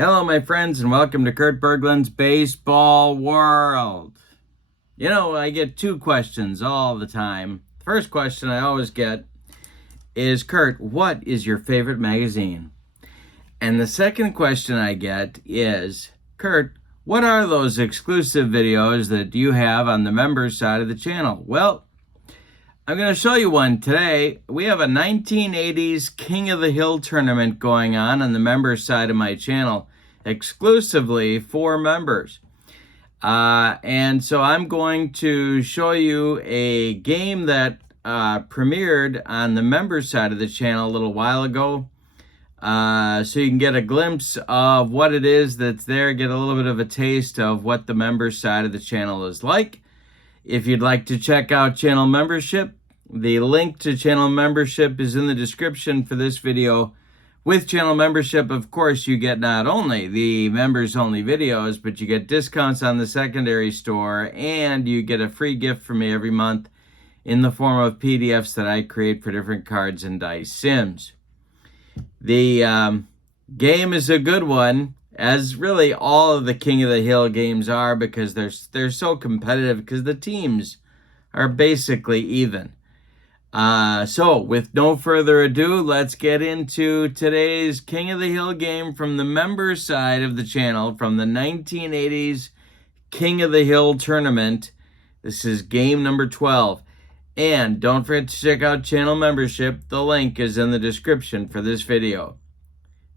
Hello, my friends, and welcome to Kurt Berglund's Baseball World. You know, I get two questions all the time. The first question I always get is, Kurt, what is your favorite magazine? And the second question I get is, Kurt, what are those exclusive videos that you have on the members side of the channel? Well, I'm going to show you one today. We have a 1980s King of the Hill tournament going on the members side of my channel, exclusively for members. And so I'm going to show you a game that premiered on the members side of the channel a little while ago. So you can get a glimpse of what it is that's there, get a little bit of a taste of what the members side of the channel is like. If you'd like to check out channel membership, the link to channel membership is in the description for this video. With channel membership, of course, you get not only the members-only videos, but you get discounts on the secondary store, and you get a free gift from me every month in the form of PDFs that I create for different cards and dice sims. The game is a good one, as really all of the King of the Hill games are, because they're so competitive, because the teams are basically even. So with no further ado, let's get into today's King of the Hill game from the members side of the channel, from the 1980s King of the Hill tournament. This is game number 12. And don't forget to check out channel membership. The link is in the description for this video.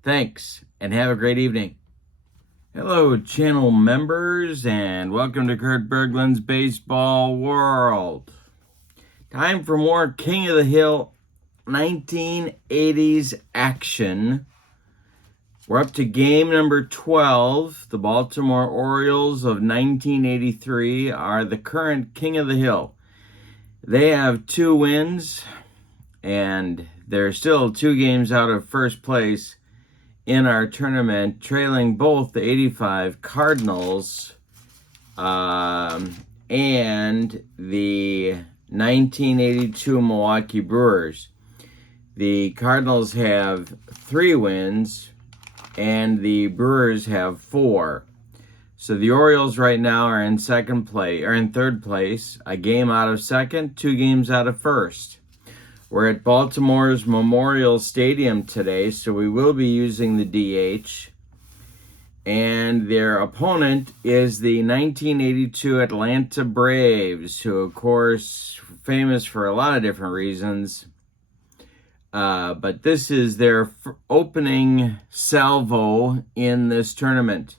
Thanks, and have a great evening. Hello, channel members, and welcome to Kurt Berglund's Baseball World. Time for more King of the Hill 1980s action. We're up to game number 12. The Baltimore Orioles of 1983 are the current King of the Hill. They have 2 wins, and they're still 2 games out of first place in our tournament, trailing both the 85 Cardinals and the 1982 Milwaukee Brewers. The Cardinals have 3 wins and the Brewers have 4. So the Orioles right now are in third place, a game out of second, 2 games out of first. We're at Baltimore's Memorial Stadium today, so we will be using the DH. And their opponent is the 1982 Atlanta Braves, who, of course, famous for a lot of different reasons. But this is their opening salvo in this tournament.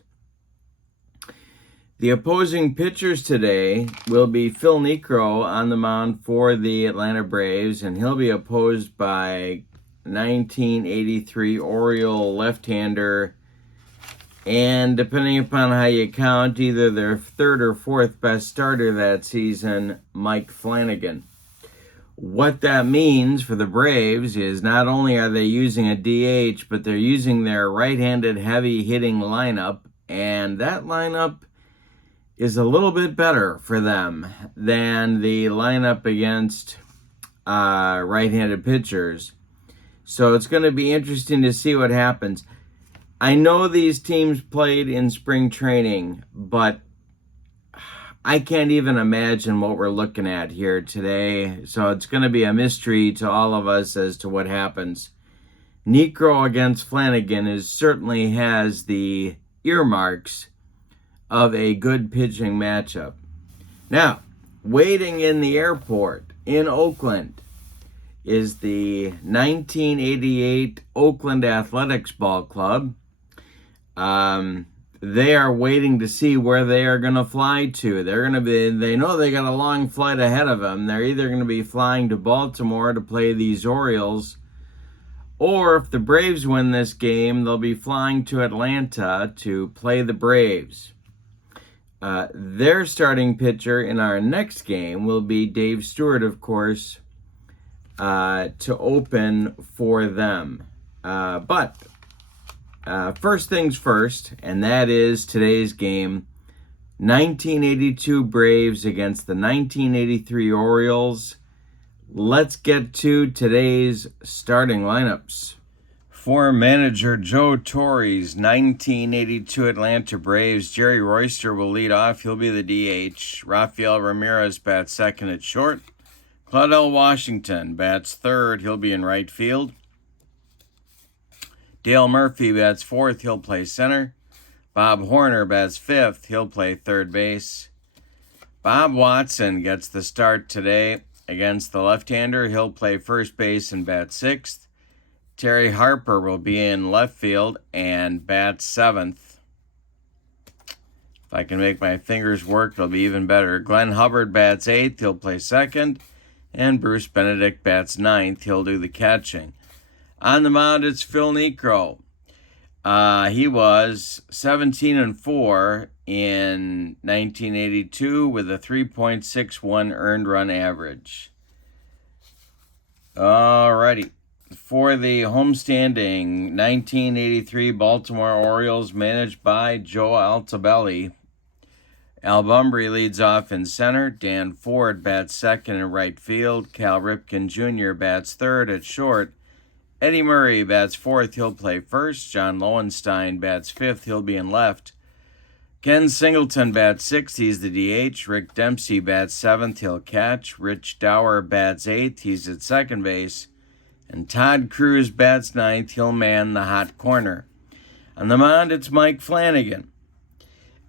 The opposing pitchers today will be Phil Niekro on the mound for the Atlanta Braves, and he'll be opposed by 1983 Oriole left-hander, and depending upon how you count, either their 3rd or 4th best starter that season, Mike Flanagan. What that means for the Braves is not only are they using a DH, but they're using their right-handed heavy-hitting lineup, and that lineup is a little bit better for them than the lineup against right-handed pitchers. So it's going to be interesting to see what happens. I know these teams played in spring training, but I can't even imagine what we're looking at here today. So it's going to be a mystery to all of us as to what happens. Niekro against Flanagan certainly has the earmarks of a good pitching matchup. Now, waiting in the airport in Oakland is the 1988 Oakland Athletics Ball Club. They are waiting to see where they are going to fly to. They know they got a long flight ahead of them. They're either going to be flying to Baltimore to play these Orioles, or if the Braves win this game, they'll be flying to Atlanta to play the Braves. Their starting pitcher in our next game will be Dave Stewart, of course, to open for them. But first things first, and that is today's game, 1982 Braves against the 1983 Orioles. Let's get to today's starting lineups. For manager Joe Torre's 1982 Atlanta Braves, Jerry Royster will lead off. He'll be the DH. Rafael Ramirez bats second at short. Claudell Washington bats third. He'll be in right field. Dale Murphy bats fourth. He'll play center. Bob Horner bats fifth. He'll play third base. Bob Watson gets the start today against the left-hander. He'll play first base and bat sixth. Terry Harper will be in left field and bat seventh. If I can make my fingers work, it'll be even better. Glenn Hubbard bats eighth. He'll play second. And Bruce Benedict bats ninth. He'll do the catching. On the mound, it's Phil Niekro. He was 17-4 in 1982 with a 3.61 earned run average. Alrighty. For the homestanding 1983 Baltimore Orioles, managed by Joe Altobelli, Al Bumbry leads off in center. Dan Ford bats second in right field. Cal Ripken Jr. bats third at short. Eddie Murray bats fourth. He'll play first. John Lowenstein bats fifth. He'll be in left. Ken Singleton bats sixth. He's the DH. Rick Dempsey bats seventh. He'll catch. Rich Dower bats eighth. He's at second base. And Todd Cruz bats ninth. He'll man the hot corner. On the mound, it's Mike Flanagan.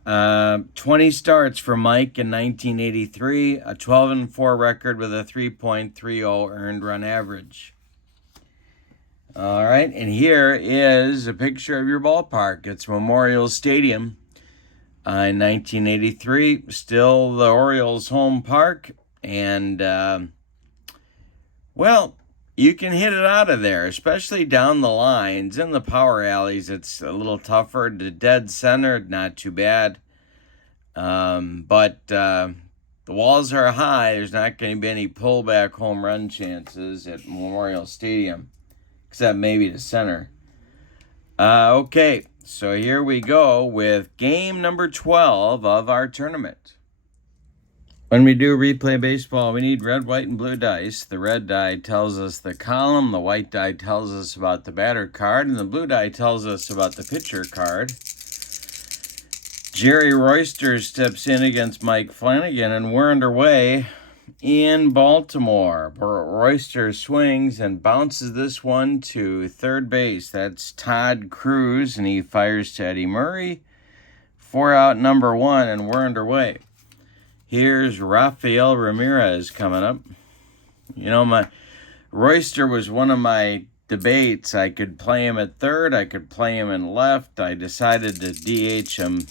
20 starts for Mike in 1983. A 12-4 record with a 3.30 earned run average. All right, and here is a picture of your ballpark. It's Memorial Stadium. In 1983, still the Orioles' home park. And, well, you can hit it out of there, especially down the lines. In the power alleys, it's a little tougher. The dead center, not too bad. But the walls are high. There's not going to be any pullback home run chances at Memorial Stadium, except maybe the center. Okay, so here we go with game number 12 of our tournament. When we do replay baseball, we need red, white, and blue dice. The red die tells us the column, the white die tells us about the batter card, and the blue die tells us about the pitcher card. Jerry Royster steps in against Mike Flanagan, and we're underway in Baltimore. Royster swings and bounces this one to third base. That's Todd Cruz, and he fires to Eddie Murray. 4 out, number 1, and we're underway. Here's Rafael Ramirez coming up. You know, Royster was one of my debates. I could play him at third. I could play him in left. I decided to DH him.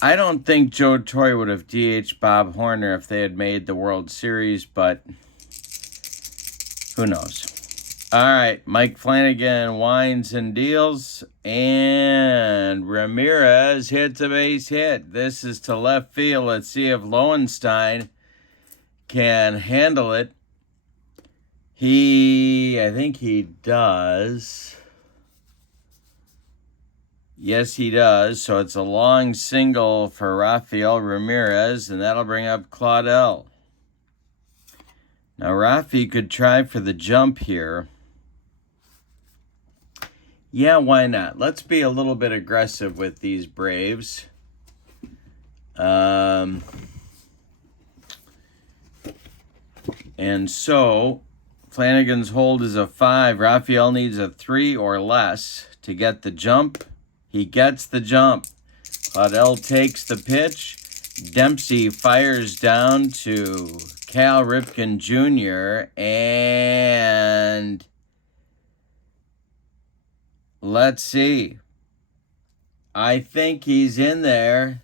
I don't think Joe Torre would have DH'd Bob Horner if they had made the World Series, but who knows? All right, Mike Flanagan winds and deals, and Ramirez hits a base hit. This is to left field. Let's see if Lowenstein can handle it. I think he does. Yes, he does. So it's a long single for Rafael Ramirez, and that'll bring up Claudell. Now, Rafi could try for the jump here. Yeah, why not? Let's be a little bit aggressive with these Braves. And so, Flanagan's hold is a 5. Rafael needs a 3 or less to get the jump. He gets the jump. Claudell takes the pitch. Dempsey fires down to Cal Ripken Jr. And let's see. I think he's in there.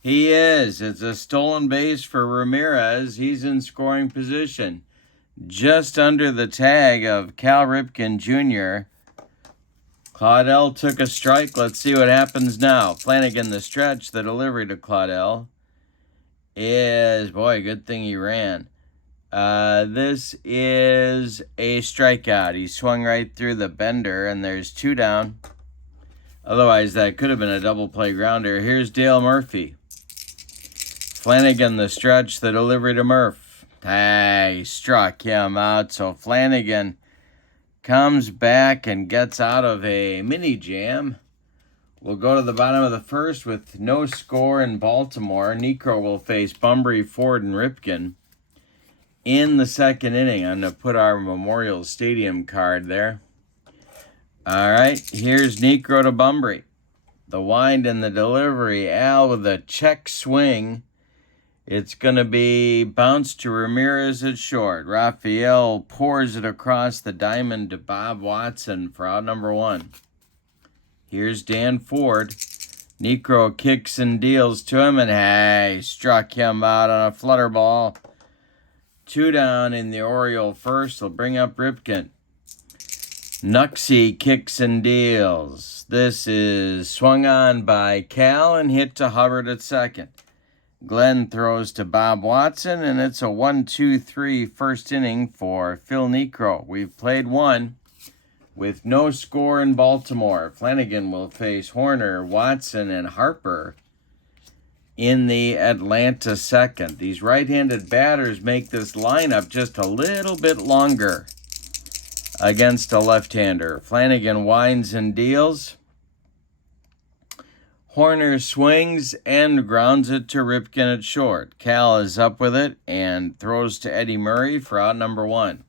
He is. It's a stolen base for Ramirez. He's in scoring position. Just under the tag of Cal Ripken Jr. Claudell took a strike. Let's see what happens now. Flanagan the stretch. The delivery to Claudell is, boy, good thing he ran. This is a strikeout. He swung right through the bender, and there's 2 down. Otherwise, that could have been a double play grounder. Here's Dale Murphy. Flanagan the stretch. The delivery to Murph. He struck him out. So Flanagan comes back and gets out of a mini jam. We'll go to the bottom of the first with no score in Baltimore. Niekro will face Bunbury, Ford, and Ripken in the second inning. I'm going to put our Memorial Stadium card there. All right, here's Niekro to Bunbury. The wind and the delivery. Al with a check swing. It's going to be bounced to Ramirez at short. Raphael pours it across the diamond to Bob Watson for out number 1. Here's Dan Ford. Niekro kicks and deals to him, and struck him out on a flutter ball. 2 down in the Oriole first. He'll bring up Ripken. Nuxie kicks and deals. This is swung on by Cal and hit to Hubbard at second. Glenn throws to Bob Watson, and it's a 1-2-3 first inning for Phil Niekro. We've played 1 with no score in Baltimore. Flanagan will face Horner, Watson, and Harper in the Atlanta second. These right-handed batters make this lineup just a little bit longer against a left-hander. Flanagan winds and deals. Horner swings and grounds it to Ripken at short. Cal is up with it and throws to Eddie Murray for out number 1.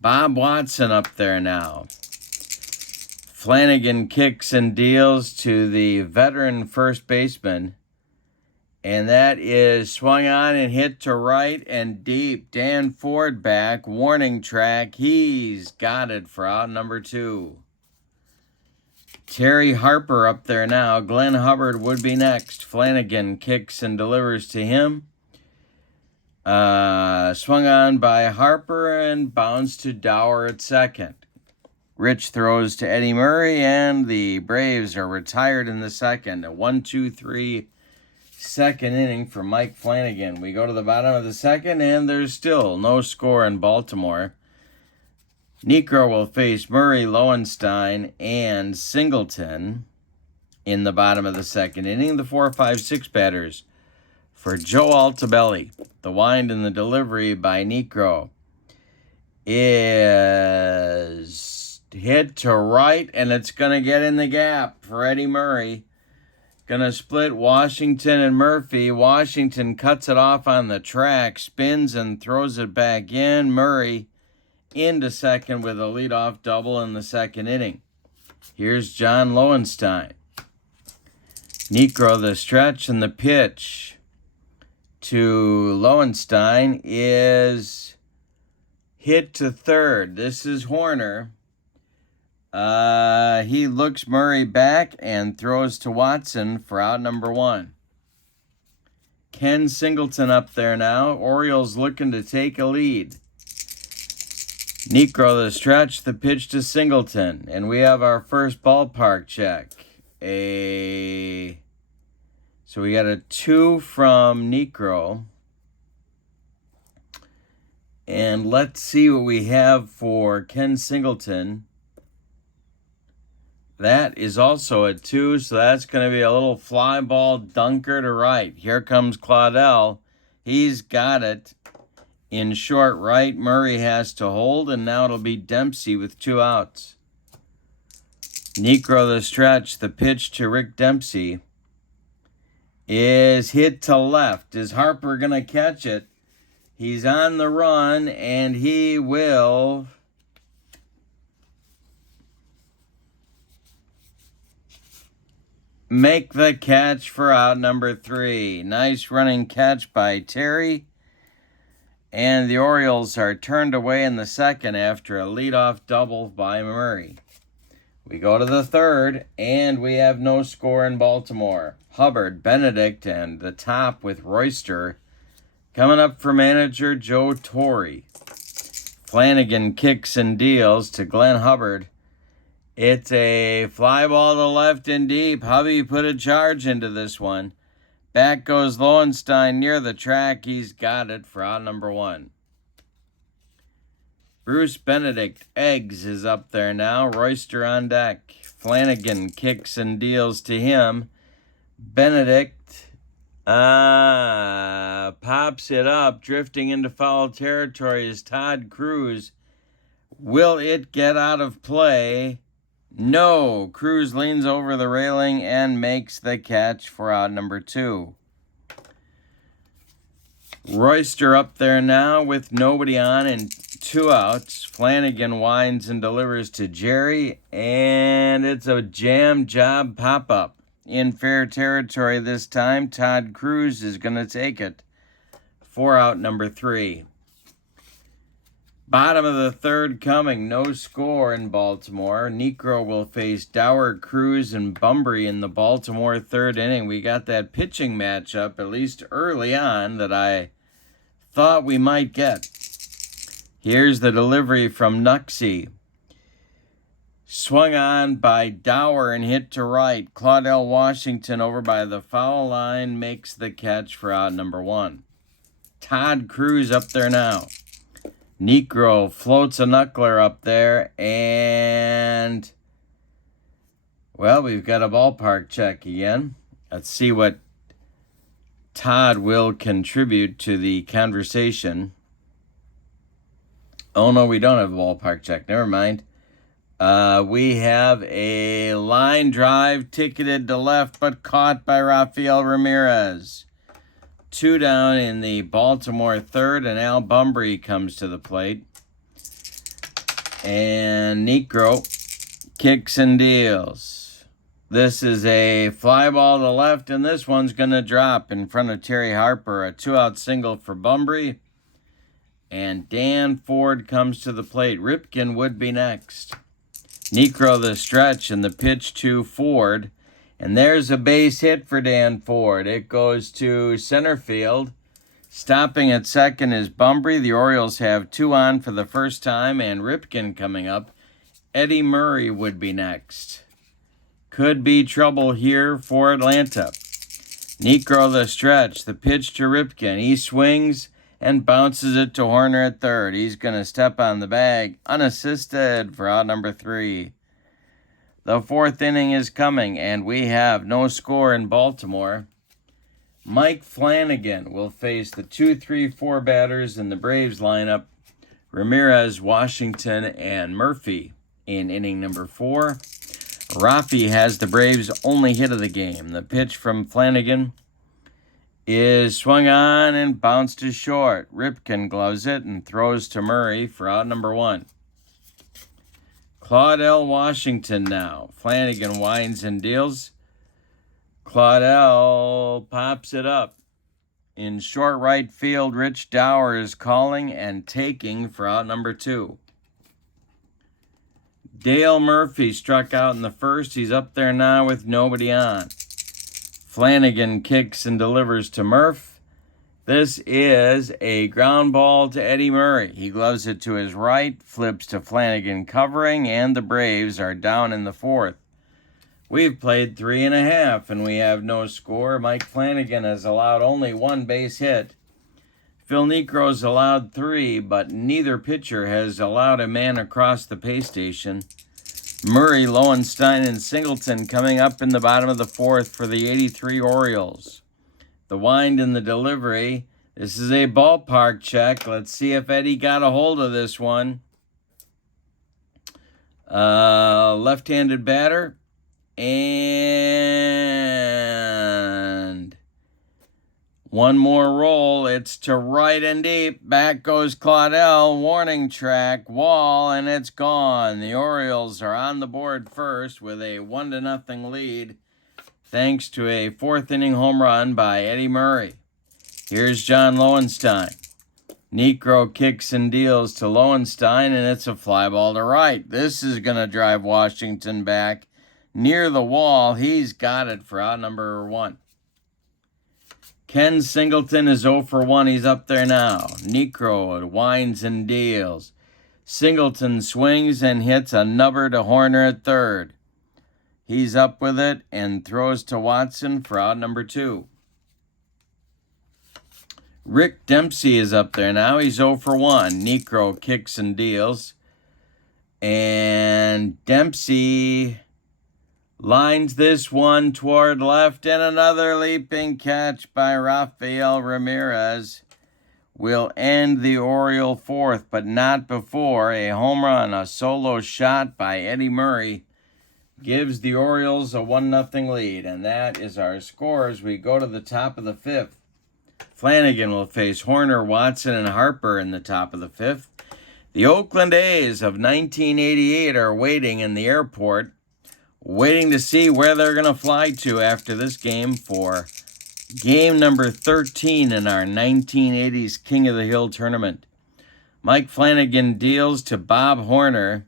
Bob Watson up there now. Flanagan kicks and deals to the veteran first baseman. And that is swung on and hit to right and deep. Dan Ford back. Warning track. He's got it for out number 2. Terry Harper up there now. Glenn Hubbard would be next. Flanagan kicks and delivers to him. Swung on by Harper and bounced to Dower at second. Rich throws to Eddie Murray, and the Braves are retired in the second. A 1-2-3 second inning for Mike Flanagan. We go to the bottom of the second, and there's still no score in Baltimore. Niekro will face Murray, Lowenstein, and Singleton in the bottom of the second inning. The 4, 5, 6 batters for Joe Altobelli. The wind and the delivery by Niekro is hit to right, and it's going to get in the gap for Eddie Murray. Going to split Washington and Murphy. Washington cuts it off on the track, spins and throws it back in. Murray into second with a leadoff double in the second inning. Here's John Lowenstein. Niekro the stretch, and the pitch to Lowenstein is hit to third. This is Horner. He looks Murray back and throws to Watson for out number 1. Ken Singleton up there now. Orioles looking to take a lead. Niekro the stretch, the pitch to Singleton, and we have our first ballpark check. So we got a 2 from Niekro. And let's see what we have for Ken Singleton. That is also a 2, so that's going to be a little fly ball dunker to right. Here comes Claudel. He's got it. In short right, Murray has to hold, and now it'll be Dempsey with 2 outs. Niekro the stretch, the pitch to Rick Dempsey is hit to left. Is Harper going to catch it? He's on the run, and he will make the catch for out number 3. Nice running catch by Terry. And the Orioles are turned away in the second after a leadoff double by Murray. We go to the third, and we have no score in Baltimore. Hubbard, Benedict, and the top with Royster coming up for manager Joe Torre. Flanagan kicks and deals to Glenn Hubbard. It's a fly ball to left and deep. Hubby put a charge into this one. Back goes Lowenstein near the track. He's got it for out number 1. Bruce Benedict Eggs is up there now. Royster on deck. Flanagan kicks and deals to him. Benedict pops it up. Drifting into foul territory is Todd Cruz. Will it get out of play? No. Cruz leans over the railing and makes the catch for out number 2. Royster up there now with nobody on and 2 outs. Flanagan winds and delivers to Jerry, and it's a jam job pop-up. In fair territory this time, Todd Cruz is going to take it for out number 3. Bottom of the 3rd coming, no score in Baltimore. Niekro will face Dower, Cruz, and Bunbury in the Baltimore 3rd inning. We got that pitching matchup, at least early on, that I thought we might get. Here's the delivery from Nuxie. Swung on by Dower and hit to right. Claudell Washington over by the foul line makes the catch for out number 1. Todd Cruz up there now. Niekro floats a knuckler up there, and, well, we've got a ballpark check again. Let's see what Todd will contribute to the conversation. Oh, no, we don't have a ballpark check. Never mind. We have a line drive ticketed to left, but caught by Rafael Ramirez. 2 down in the Baltimore 3rd, and Al Bunbury comes to the plate. And Niekro kicks and deals. This is a fly ball to left, and this one's going to drop in front of Terry Harper. A 2-out single for Bunbury. And Dan Ford comes to the plate. Ripken would be next. Niekro the stretch, and the pitch to Ford. And there's a base hit for Dan Ford. It goes to center field. Stopping at second is Bunbury. The Orioles have 2 on for the first time, and Ripken coming up. Eddie Murray would be next. Could be trouble here for Atlanta. Niekro the stretch. The pitch to Ripken. He swings and bounces it to Horner at third. He's going to step on the bag unassisted for out number 3. The 4th inning is coming, and we have no score in Baltimore. Mike Flanagan will face the 2-3-4 batters in the Braves lineup. Ramirez, Washington, and Murphy in inning number 4. Rafi has the Braves' only hit of the game. The pitch from Flanagan is swung on and bounced to short. Ripken gloves it and throws to Murray for out number 1. Claudell Washington now. Flanagan winds and deals. Claudell pops it up. In short right field, Rich Dower is calling and taking for out number 2. Dale Murphy struck out in the 1st. He's up there now with nobody on. Flanagan kicks and delivers to Murph. This is a ground ball to Eddie Murray. He gloves it to his right, flips to Flanagan covering, and the Braves are down in the 4th. We've played 3.5, and we have no score. Mike Flanagan has allowed only 1 base hit. Phil Niekro's allowed 3, but neither pitcher has allowed a man across the pay station. Murray, Lowenstein, and Singleton coming up in the bottom of the 4th for the 83 Orioles. The wind and the delivery. This is a ballpark check. Let's see if Eddie got a hold of this one. Left-handed batter. And one more roll. It's to right and deep. Back goes Claudell. Warning track. Wall, and it's gone. The Orioles are on the board first with a 1-0 lead, thanks to a 4th inning home run by Eddie Murray. Here's John Lowenstein. Niekro kicks and deals to Lowenstein, and it's a fly ball to right. This is going to drive Washington back near the wall. He's got it for out number 1. Ken Singleton is 0 for 1. He's up there now. Niekro winds and deals. Singleton swings and hits a nubber to Horner at third. He's up with it and throws to Watson for out number 2. Rick Dempsey is up there now. He's 0 for 1. Niekro kicks and deals. And Dempsey lines this one toward left, and another leaping catch by Rafael Ramirez. will end the Oriole fourth, but not before a home run, a solo shot by Eddie Murray gives the Orioles a 1-0 lead. And that is our score as we go to the top of the fifth. Flanagan will face Horner, Watson, and Harper in the top of the fifth. The Oakland A's of 1988 are waiting in the airport, waiting to see where they're going to fly to after this game for game number 13 in our 1980s King of the Hill tournament. Mike Flanagan deals to Bob Horner,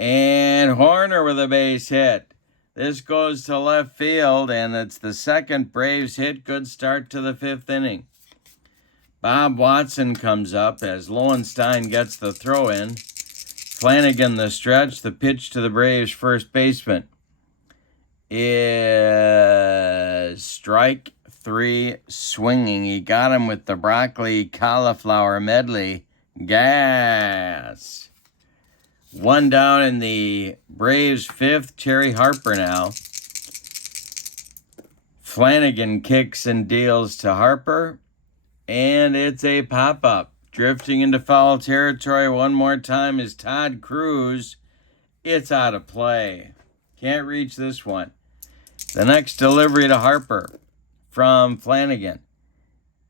and Horner with a base hit. This goes to left field, and it's the second Braves hit. Good start to the fifth inning. Bob Watson comes up as Lowenstein gets the throw in. Flanagan the stretch, the pitch to the Braves first baseman is strike 3 swinging. He got him with the broccoli cauliflower medley. Gas. One down in the Braves fifth. Terry Harper now. Flanagan kicks and deals to Harper, and it's a pop-up. Drifting into foul territory one more time is Todd Cruz. It's out of play. Can't reach this one. The next delivery to Harper from Flanagan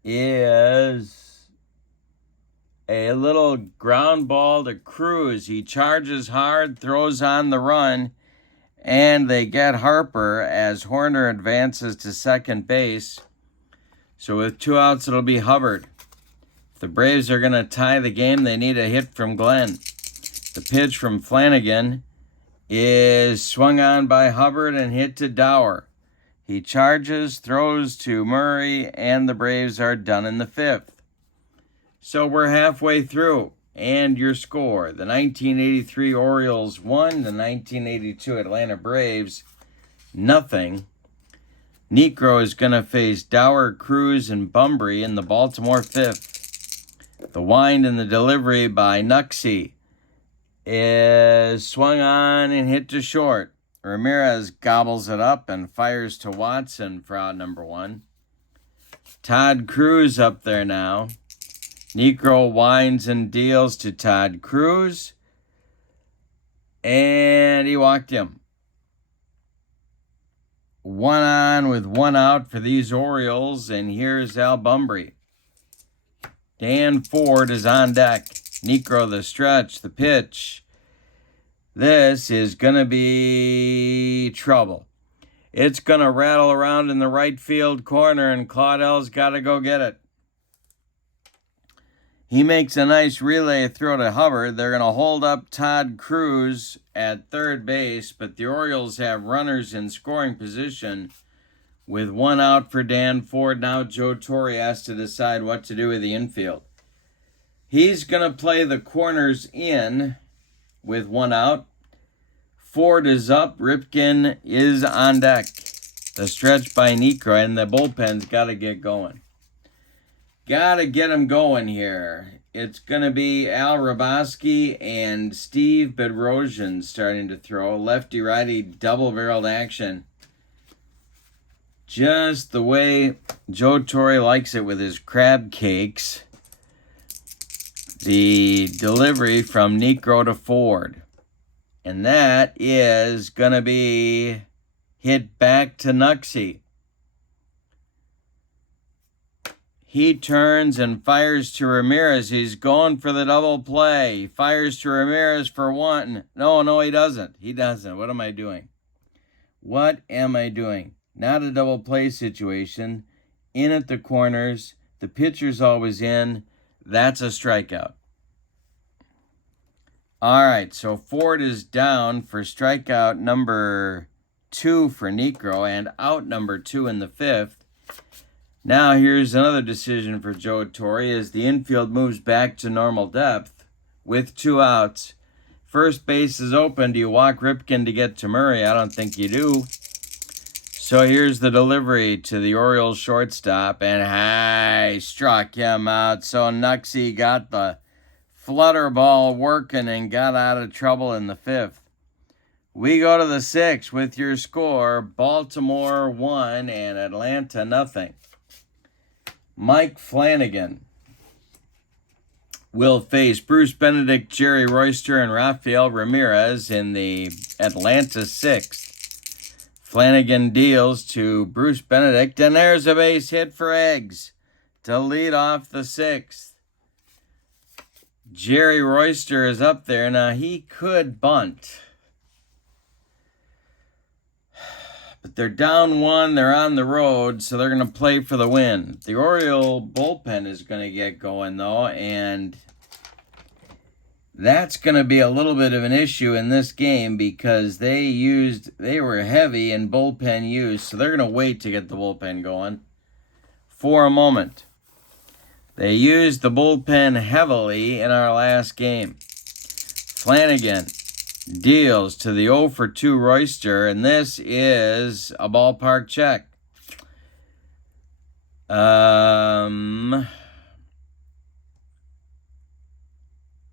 is a little ground ball to Cruz. He charges hard, throws on the run, and they get Harper as Horner advances to second base. So with 2 outs, it'll be Hubbard. If the Braves are going to tie the game, they need a hit from Glenn. The pitch from Flanagan is swung on by Hubbard and hit to Dower. He charges, throws to Murray, and the Braves are done in the fifth. So we're halfway through, and your score. The 1983 Orioles won, the 1982 Atlanta Braves, nothing. Niekro is going to face Dower, Cruz, and Bumbry in the Baltimore fifth. The wind and the delivery by Nuxie is swung on and hit to short. Ramirez gobbles it up and fires to Watson for out number 1. Todd Cruz up there now. Niekro winds and deals to Todd Cruz, and he walked him. 1 on with 1 out for these Orioles, and here's Al Bumbry. Dan Ford is on deck. Niekro the stretch, the pitch. This is going to be trouble. It's going to rattle around in the right field corner, and Claudell's got to go get it. He makes a nice relay throw to Hubbard. They're going to hold up Todd Cruz at third base, but the Orioles have runners in scoring position with 1 out for Dan Ford. Now Joe Torre has to decide what to do with the infield. He's going to play the corners in with 1 out. Ford is up. Ripken is on deck. The stretch by Niekro, and the bullpen's got to get going. Got to get him going here. It's going to be Al Raboski and Steve Bedrosian starting to throw. Lefty-righty double-barreled action. Just the way Joe Torre likes it with his crab cakes. The delivery from Niekro to Ford. And that is going to be hit back to Nuxie. He turns and fires to Ramirez. He's going for the double play. He fires to Ramirez for 1. No, he doesn't. He doesn't. What am I doing? What am I doing? Not a double play situation. In at the corners. The pitcher's always in. That's a strikeout. All right, so Ford is down for strikeout number 2 for Niekro and out number 2 in the fifth. Now here's another decision for Joe Torre as the infield moves back to normal depth with 2 outs. First base is open. Do you walk Ripken to get to Murray? I don't think you do. So here's the delivery to the Orioles shortstop, and he struck him out. So Nuxie got the flutter ball working and got out of trouble in the fifth. We go to the sixth with your score, Baltimore 1 and Atlanta nothing. Mike Flanagan will face Bruce Benedict, Jerry Royster, and Rafael Ramirez in the Atlanta sixth. Flanagan deals to Bruce Benedict, and there's a base hit for Eggs to lead off the sixth. Jerry Royster is up there. Now, he could bunt. But they're down one. They're on the road, so they're going to play for the win. The Oriole bullpen is going to get going, though, and that's going to be a little bit of an issue in this game because they were heavy in bullpen use, so they're going to wait to get the bullpen going for a moment. They used the bullpen heavily in our last game. Flanagan deals to the 0 for 2 Royster, and this is a ballpark check.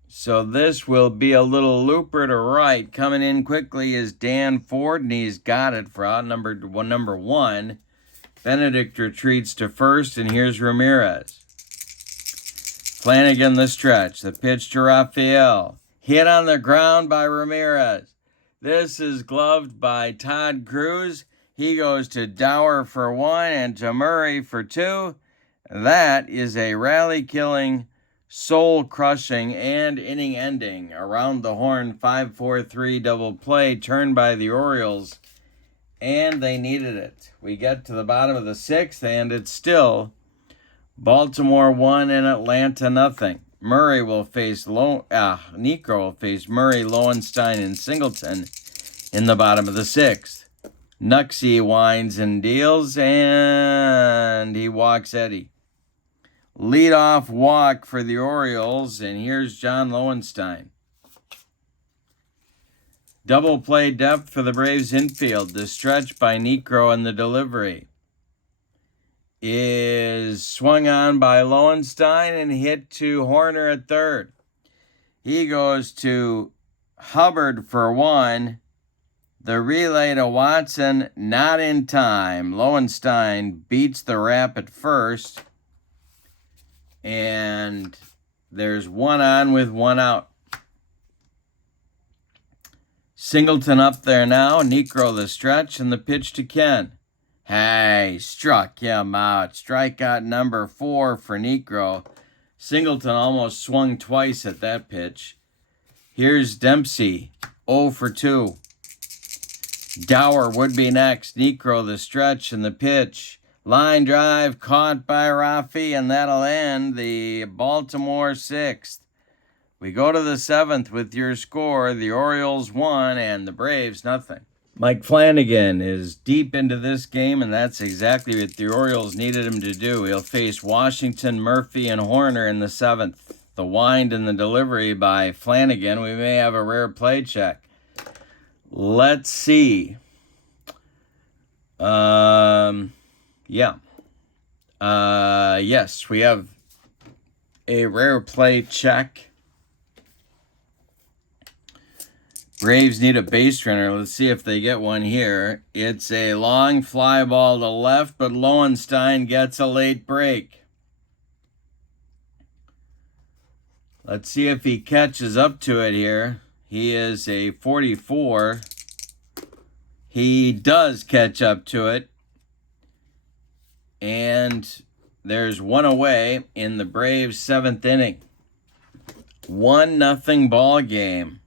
So this will be a little looper to right. Coming in quickly is Dan Ford, and he's got it for out number one. Benedict retreats to first, and here's Ramirez. Flanagan the stretch. The pitch to Rafael. Hit on the ground by Ramirez. This is gloved by Todd Cruz. He goes to Dower for 1 and to Murray for 2. That is a rally-killing, soul-crushing, and inning-ending around the horn 5-4-3 double play turned by the Orioles, and they needed it. We get to the bottom of the sixth, and it's still Baltimore 1 and Atlanta nothing. Niekro will face Murray, Lowenstein, and Singleton in the bottom of the sixth. Nuxie winds and deals, and he walks Eddie. Leadoff walk for the Orioles, and here's John Lowenstein. Double play depth for the Braves infield. The stretch by Niekro and the delivery is swung on by Lowenstein and hit to Horner at third. He goes to Hubbard for 1. The relay to Watson, not in time. Lowenstein beats the wrap at first. And there's 1 on with 1 out. Singleton up there now. Niekro the stretch and the pitch to Ken. Hey, struck him out. Strikeout number 4 for Niekro. Singleton almost swung twice at that pitch. Here's Dempsey, 0 for 2. Dower would be next. Niekro the stretch and the pitch. Line drive caught by Rafi, and that'll end the Baltimore 6th. We go to the 7th with your score. The Orioles 1 and the Braves nothing. Mike Flanagan is deep into this game, and that's exactly what the Orioles needed him to do. He'll face Washington, Murphy, and Horner in the 7th. The wind and the delivery by Flanagan. We may have a rare play check. Let's see. Yes, we have a rare play check. Braves need a base runner. Let's see if they get one here. It's a long fly ball to left, but Lowenstein gets a late break. Let's see if he catches up to it here. He is a 44. He does catch up to it. And there's 1 away in the Braves' 7th inning. 1-0 ball game.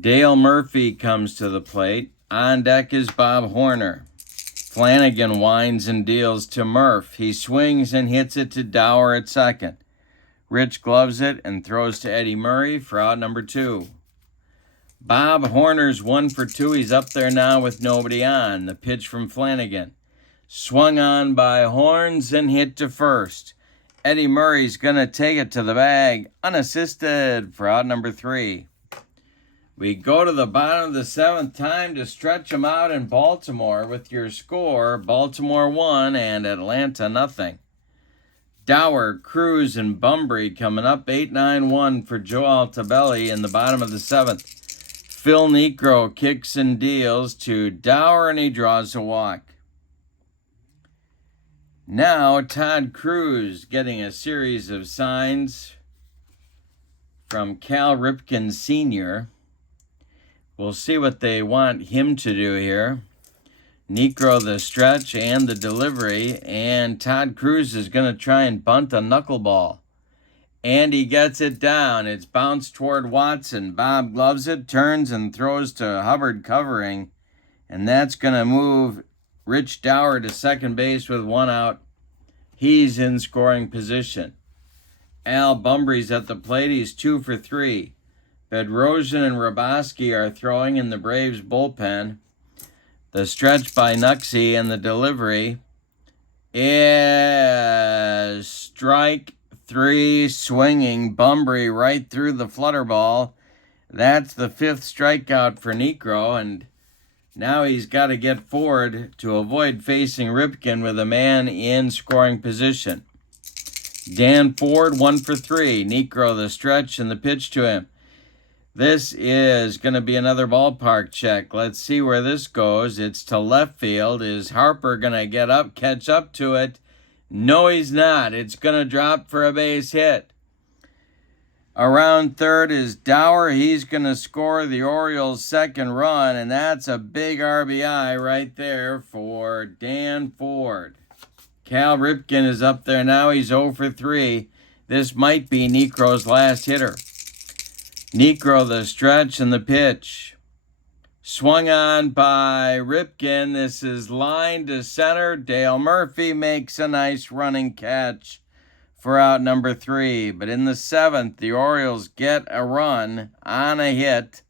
Dale Murphy comes to the plate. On deck is Bob Horner. Flanagan winds and deals to Murph. He swings and hits it to Dower at second. Rich gloves it and throws to Eddie Murray for out number 2. Bob Horner's 1 for 2. He's up there now with nobody on. The pitch from Flanagan. Swung on by Horns and hit to first. Eddie Murray's going to take it to the bag, unassisted for out number 3. We go to the bottom of the 7th, time to stretch them out in Baltimore with your score, Baltimore 1 and Atlanta nothing. Dower, Cruz, and Bumbry coming up 8-9-1 for Joe Altobelli in the bottom of the 7th. Phil Niekro kicks and deals to Dower, and he draws a walk. Now, Todd Cruz getting a series of signs from Cal Ripken Sr. We'll see what they want him to do here. Niekro the stretch and the delivery, and Todd Cruz is going to try and bunt a knuckleball. And he gets it down. It's bounced toward Watson. Bob gloves it, turns and throws to Hubbard covering, and that's going to move Rich Dower to second base with one out. He's in scoring position. Al Bumbry's at the plate. He's 2 for 3. Bedrosian and Raboski are throwing in the Braves bullpen. The stretch by Nuxie and the delivery is strike 3, swinging Bumbry right through the flutter ball. That's the 5th strikeout for Niekro, and now he's got to get forward to avoid facing Ripken with a man in scoring position. Dan Ford, 1 for 3. Niekro the stretch and the pitch to him. This is going to be another ballpark check. Let's see where this goes. It's to left field. Is Harper going to get up, catch up to it? No, he's not. It's going to drop for a base hit. Around third is Dower. He's going to score the Orioles' second run, and that's a big RBI right there for Dan Ford. Cal Ripken is up there now. He's 0 for 3. This might be Niekro's last hitter. Niekro the stretch and the pitch. Swung on by Ripken. This is line to center. Dale Murphy makes a nice running catch for out number 3. But in the 7th, the Orioles get a run on a hit.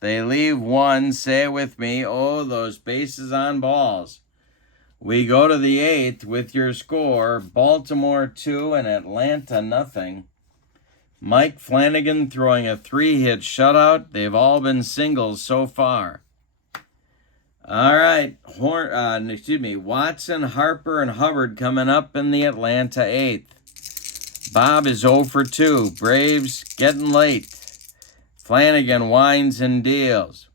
They leave one. Say it with me. Oh, those bases on balls. We go to the 8th with your score. Baltimore 2 and Atlanta nothing. Mike Flanagan throwing a 3-hit shutout. They've all been singles so far. All right, Watson, Harper, and Hubbard coming up in the Atlanta 8th. Bob is 0 for 2. Braves getting late. Flanagan winds and deals.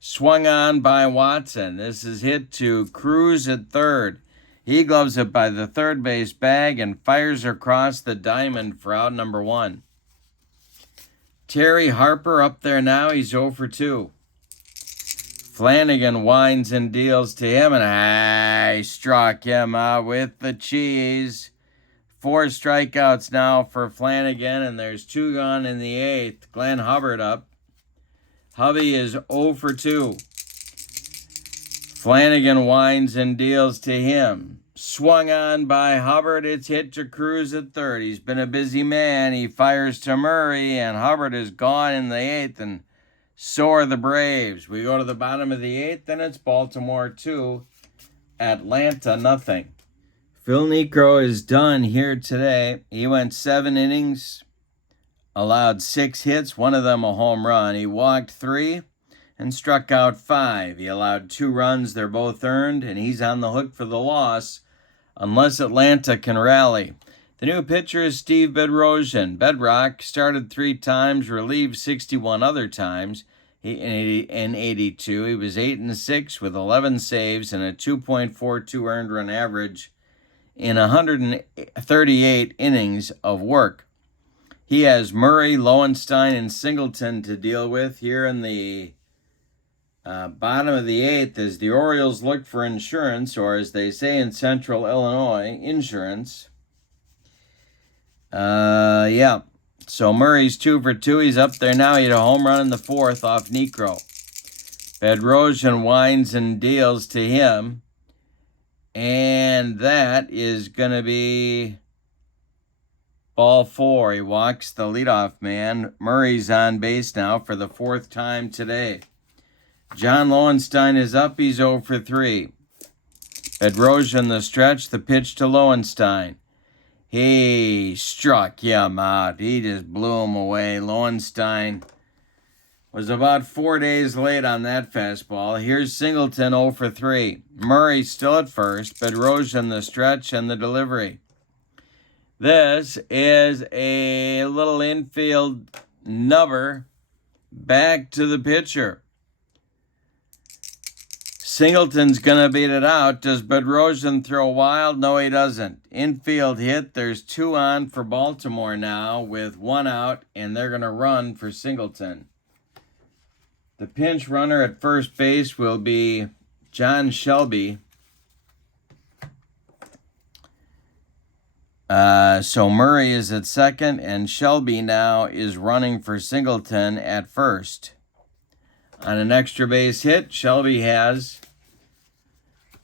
Swung on by Watson. This is hit to Cruz at third. He gloves it by the third base bag and fires across the diamond for out number 1. Terry Harper up there now. He's 0 for 2. Flanagan winds and deals to him, and I struck him out with the cheese. 4 strikeouts now for Flanagan, and there's 2 gone in the 8th. Glenn Hubbard up. Hubby is 0 for 2. Flanagan winds and deals to him. Swung on by Hubbard. It's hit to Cruz at third. He's been a busy man. He fires to Murray, and Hubbard is gone in the 8th, and so are the Braves. We go to the bottom of the 8th, and it's Baltimore 2, Atlanta nothing. Phil Niekro is done here today. He went 7 innings, allowed 6 hits, one of them a home run. He walked 3 and struck out 5. He allowed 2 runs. They're both earned, and he's on the hook for the loss unless Atlanta can rally. The new pitcher is Steve Bedrosian. Bedrock started 3 times, relieved 61 other times. In 82, he was 8-6 with 11 saves and a 2.42 earned run average in 138 innings of work. He has Murray, Lowenstein, and Singleton to deal with here in the bottom of the 8th as the Orioles look for insurance, or as they say in Central Illinois, insurance. So Murray's 2 for 2. He's up there now. He had a home run in the 4th off Niekro. Bedrosian winds and deals to him. And that is going to be ball 4. He walks the leadoff man. Murray's on base now for the 4th time today. John Lowenstein is up. He's 0 for 3. Bedrosian the stretch. The pitch to Lowenstein. He struck him out. He just blew him away. Lowenstein was about 4 days late on that fastball. Here's Singleton 0 for 3. Murray still at first. Bedrosian the stretch and the delivery. This is a little infield nubber back to the pitcher. Singleton's going to beat it out. Does Bedrosian throw wild? No, he doesn't. Infield hit. There's 2 on for Baltimore now with 1 out, and they're going to run for Singleton. The pinch runner at first base will be John Shelby. So Murray is at second, and Shelby now is running for Singleton at first. On an extra base hit, Shelby has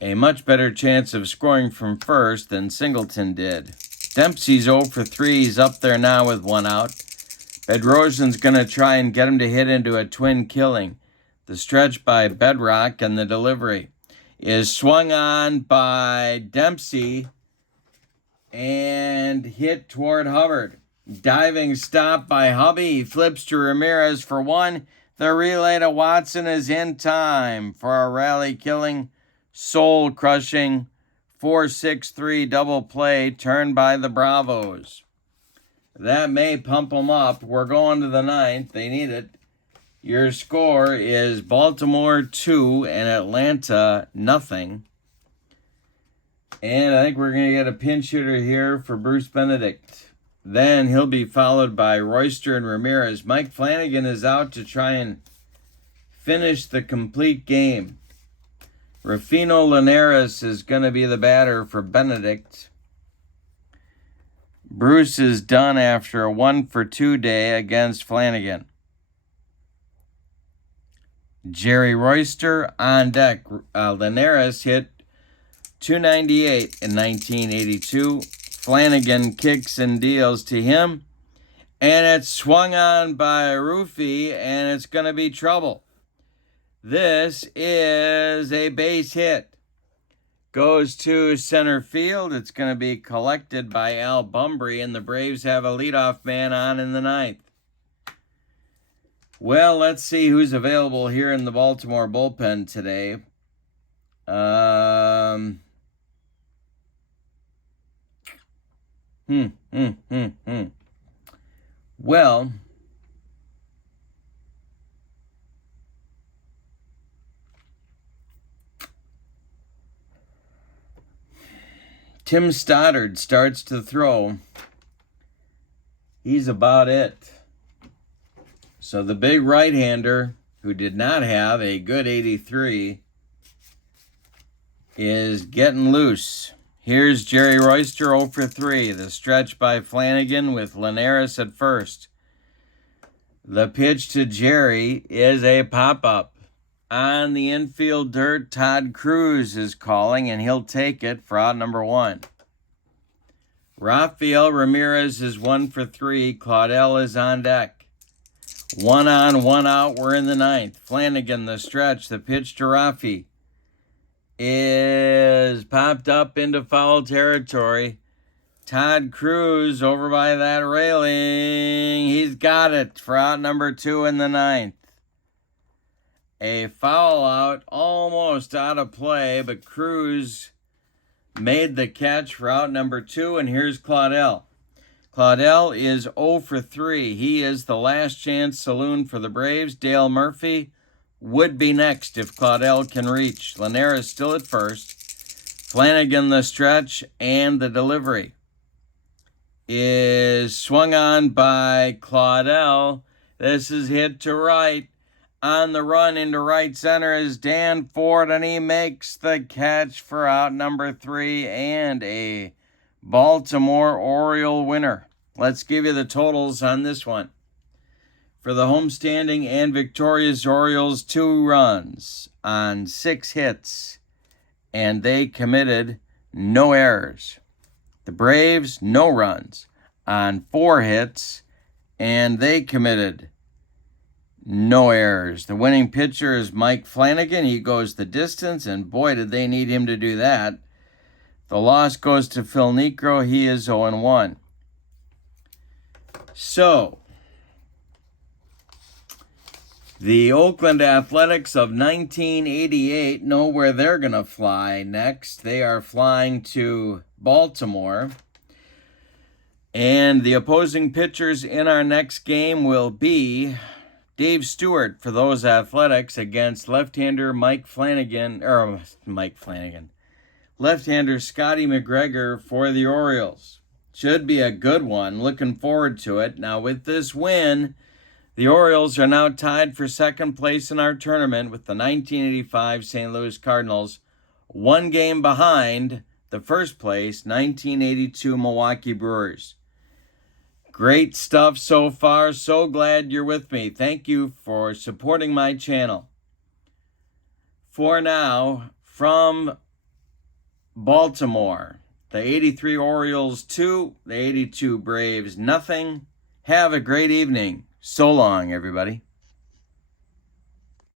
a much better chance of scoring from first than Singleton did. Dempsey's 0 for 3. He's up there now with 1 out. Bedrosian's going to try and get him to hit into a twin killing. The stretch by Bedrock and the delivery is swung on by Dempsey and hit toward Hubbard. Diving stop by Hubby. He flips to Ramirez for 1. The relay to Watson is in time for a rally-killing, soul-crushing 4-6-3 double play turned by the Bravos. That may pump them up. We're going to the 9th. They need it. Your score is Baltimore 2 and Atlanta nothing. And I think we're going to get a pinch hitter here for Bruce Benedict. Then he'll be followed by Royster and Ramirez. Mike Flanagan is out to try and finish the complete game. Rufino Linares is going to be the batter for Benedict. Bruce is done after a 1-for-2 day against Flanagan. Jerry Royster on deck. Linares hit .298 in 1982. Flanagan kicks and deals to him, and it's swung on by Rufy, and it's going to be trouble. This is a base hit. Goes to center field. It's going to be collected by Al Bumbry, and the Braves have a leadoff man on in the 9th. Well, let's see who's available here in the Baltimore bullpen today. Well, Tim Stoddard starts to throw. He's about it. So the big right-hander, who did not have a good 83, is getting loose. Here's Jerry Royster 0 for 3. The stretch by Flanagan with Linares at first. The pitch to Jerry is a pop-up. On the infield dirt, Todd Cruz is calling, and he'll take it for out number 1. Rafael Ramirez is 1 for 3. Claudel is on deck. 1 on, 1 out. We're in the 9th. Flanagan, the stretch. The pitch to Rafi is popped up into foul territory. Todd Cruz over by that railing. He's got it for out number 2 in the 9th. A foul out, almost out of play, but Cruz made the catch for out number 2, and here's Claudel. Claudel is 0 for 3. He is the last chance saloon for the Braves. Dale Murphy would be next if Claudel can reach. Linares still at first. Flanagan the stretch, and the delivery is swung on by Claudel. This is hit to right. On the run into right center is Dan Ford, and he makes the catch for out number 3 and a Baltimore Oriole winner. Let's give you the totals on this one. For the homestanding and victorious Orioles, 2 runs on 6 hits, and they committed no errors. The Braves, no runs on 4 hits, and they committed no errors. The winning pitcher is Mike Flanagan. He goes the distance, and boy, did they need him to do that. The loss goes to Phil Niekro. He is 0-1. So, the Oakland Athletics of 1988 know where they're going to fly next. They are flying to Baltimore. And the opposing pitchers in our next game will be Dave Stewart for those Athletics against left-hander left-hander Scotty McGregor for the Orioles. Should be a good one. Looking forward to it. Now, with this win, the Orioles are now tied for second place in our tournament with the 1985 St. Louis Cardinals, one game behind the first place 1982 Milwaukee Brewers. Great stuff so far. So glad you're with me. Thank you for supporting my channel. For now, from Baltimore, the 83 Orioles 2, the 82 Braves nothing. Have a great evening. So long, everybody.